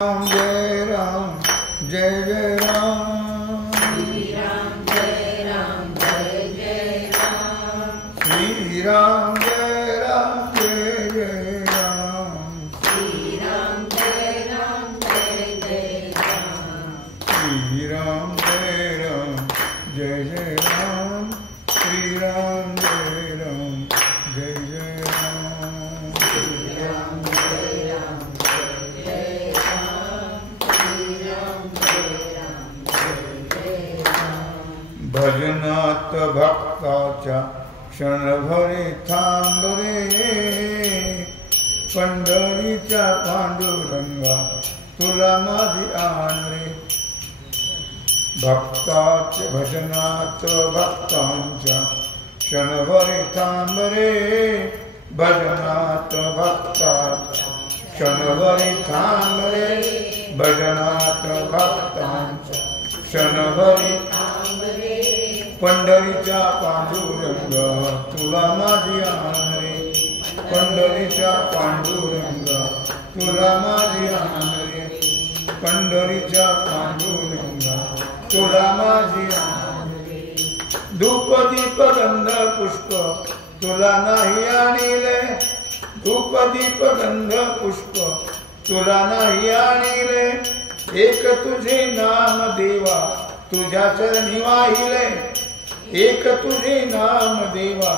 Ram Jai Ram Jai Jai Ram Shri Ram Jai Ram Jai Jai Ram Shri Ram Jai Ram Jai Jai Ram Shri Ram Jai Ram Jai Jai Ram Shri Ram Jai Ram Jai Jai Ram Shri Ram Jai Ram Jai Jai Ram Shri Ram Jai Ram Jai Jai Ram Shri Ram Jai Ram Jai Jai Ram भजनात भक्ताच्या क्षणभरे थांबरे पंढरीच्या पांडुरंगा तुला माझी आण रे भक्ताच्या भजनात भक्तांच्या क्षणभरे थांबरे भजनात भक्ताच्या क्षणभरे थांबरे भजनात भक्तांच्या क्षणभरे पंढरीच्या पांडुरंग तुला माझी आण रे पंढरीच्या पांडुरंग तुला माझी आण रे पंढरीच्या पांडुरंग तुला माझी आण रे धूप दीप गंध पुष्प तुला नाही आणिले धूप दीप गंध पुष्प तुला नाही आणिले एक तुझे नाम देवा तुझ्या चरणी वाहिले एक तुझे नाम देवा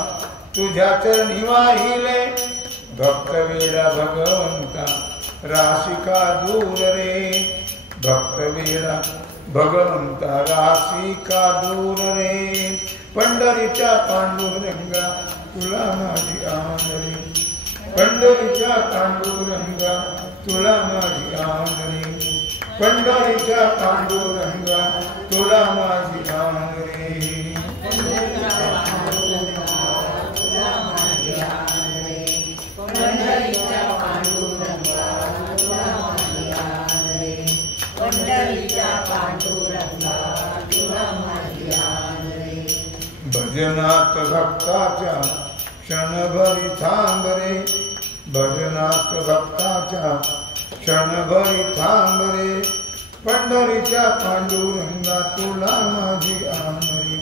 तुझ्या चरणी वाहिले भक्त वेडा भगवंता राशिका दूर रे भक्त वेडा भगवंता राशिका दूर रे पंढरीच्या पांडुरंगा तुला माझी आण रे पंढरीच्या पांडुरंगा तुला माझी आण रे पंढरीच्या पांडुरंगा तुला माझी आण रे पंढरीच्या पांडुरंगा तुला माझी आण रे पंढरीच्या पांडुरंगा तुला माझी आण रे भजनात भक्ताच्या क्षणभरी थांब रे भजनात भक्ताच्या क्षणभरी थांब रे पंढरीच्या पांडुरंगा तुला माझी आण रे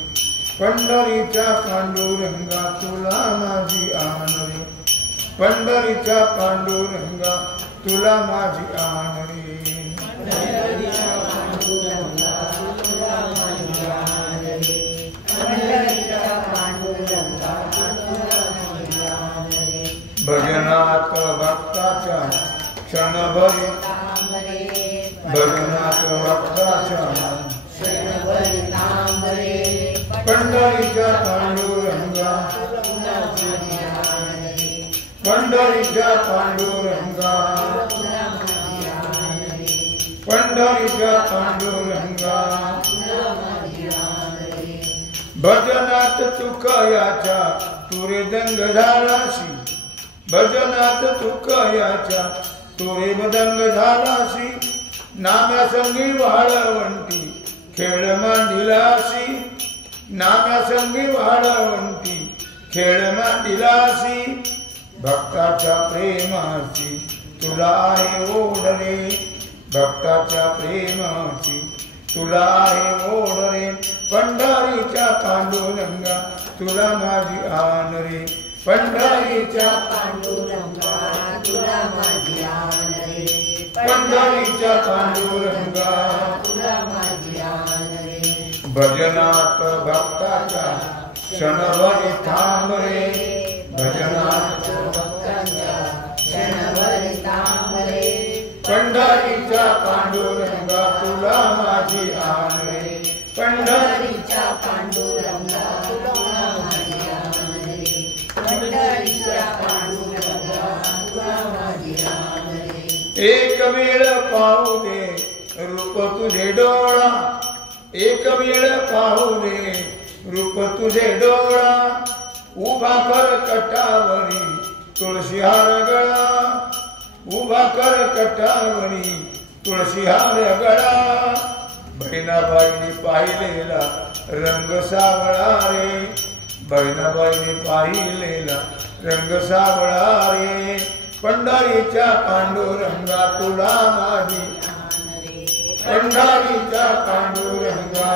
पंढरीच्या पांडुरंगा तुला माझी आण रे पंढरीच्या पांडुरंगा तुला माझी आण रे पंढरीच्या पांडुरंगा तुला माझी आण रे पंढरीच्या पांडुरंगा तुला माझी आण रे भजनात भक्ताच्या क्षणभरी भजनात भक्ताच्या क्षणभरी थांब रे पंढरीच्या पांडुरंगा तुला माझी आण रे पंढरीच्या पांडुरंगा तुला माझी आण रे पंढरीच्या पांडुरंगा तुला माझी आण रे भजनात तुकयाच्या तुरे दंग झालासी भजनात तुकयाच्या तुरे बदंग झालासी नाम्या संगी वाळवंटी खेळ मांडिलासी नाम्या संगी वाळवंटी खेळ मांडिलासी भक्ताच्या प्रेमाची तुला आहे ओढ रे भक्ताच्या प्रेमाची तुला आहे ओढ रे पंढरीच्या पांडुरंगा तुला माझी आण रे पंढरीच्या पांडुरंगा तुला माझी आण रे पंढरीच्या पांडुरंगा तुला माझी आण रे भजनात भक्ताच्या क्षणभरी थांब रे भजनात भक्तांच्या क्षणभरी थांब रे पंढरीच्या पांडुरंगा तुला माझी आण रे पंढरीच्या पांडुरंगा तुला माझी आण रे पंढरीच्या पांडुरंगा तुला माझी आण रे एक वेळ पाहू दे रूप तुझे डोळा एक वेळ पाहू दे रूप तुझे डोळा उभा कर कटावरी तुळशी हार गळा उभा कर कटावरी तुळशी हार गळा बहिणाबाईने पाहिलेला रंग सावळा रे बहिणाबाईने पाहिलेला रंग सावळा रे पंढरीच्या पांडुरंगा तुला माझी पांडुरंगा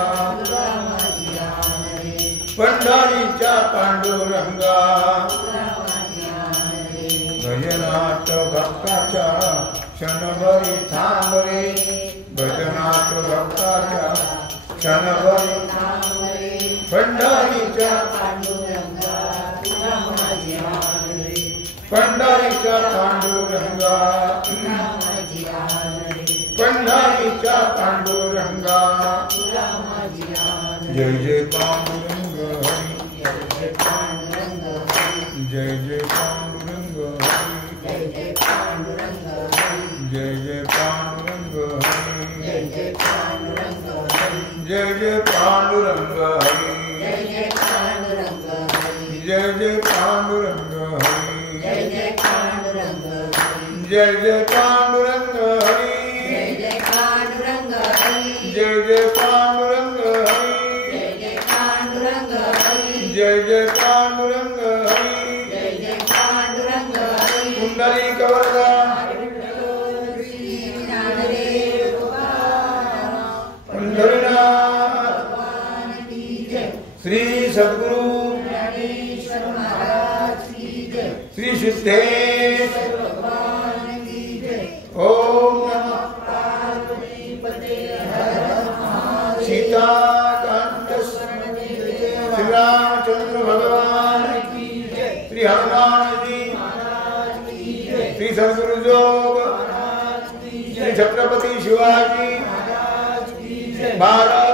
पंढरीच्या पांडुरंगा भजनात भक्ताच्या क्षणभरी थांब रे भजनात भक्ताच्या क्षणभरी पंढरीच्या पंढरीच्या पांडुरंगा पंढरीच्या पांडुरंगा जय जय पांडुरंग हरी जय जय पांडुरंग हरी जय जय पांडुरंग हरी जय जय पांडुरंग हरी जय जय पांडुरंग हरी जय जय पांडुरंग हरी जय जय पांडुरंग हरी जय जय पांडुरंग हरी जय जय पांडुरंग हरी पुंडलिक वरदा पंढरीनाथ श्री सद्गुरु श्री सिद्धेश्वर ओम नमः सीताकांत श्री रामचंद्र भगवान श्री हनुमान जी श्री सद्गुरु योग श्री छत्रपति शिवाजी महाराज